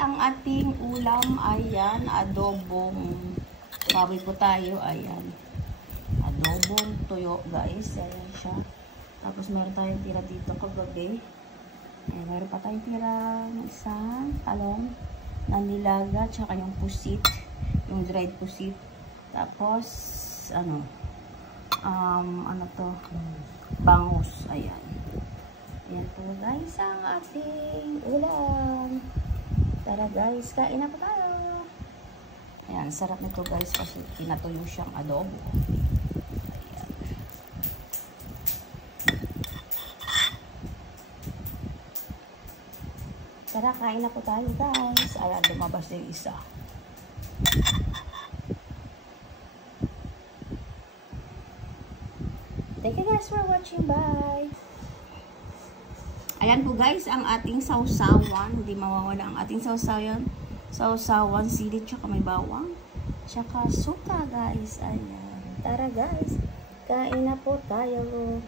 ang ating ulam, ayan, adobong. Baboy po tayo, ayan. Adobong tuyo, guys. Ayan siya. Tapos meron tayong tira dito kagabi. Ayan, meron pa tayong tira ng isang talong na nilaga, tsaka yung pusit, yung dried pusit. Tapos, ano to? Bangus. Ayan. Ayan po, guys, ang ating ulam. Tara, guys, kain na po tayo. Ayan, sarap nito, guys, kasi pinatuyo siyang adobo. Ayan. Tara, kain na po tayo, guys. Ayan, lumabas na yung isa. Thank you, guys, for watching. Bye! Ayan po, guys, ang ating sausawan. Hindi mawawala ang ating sausawan. Sausawan, sili, tsaka may bawang. Tsaka suka, guys. Ayan. Tara, guys. Kain na po tayo.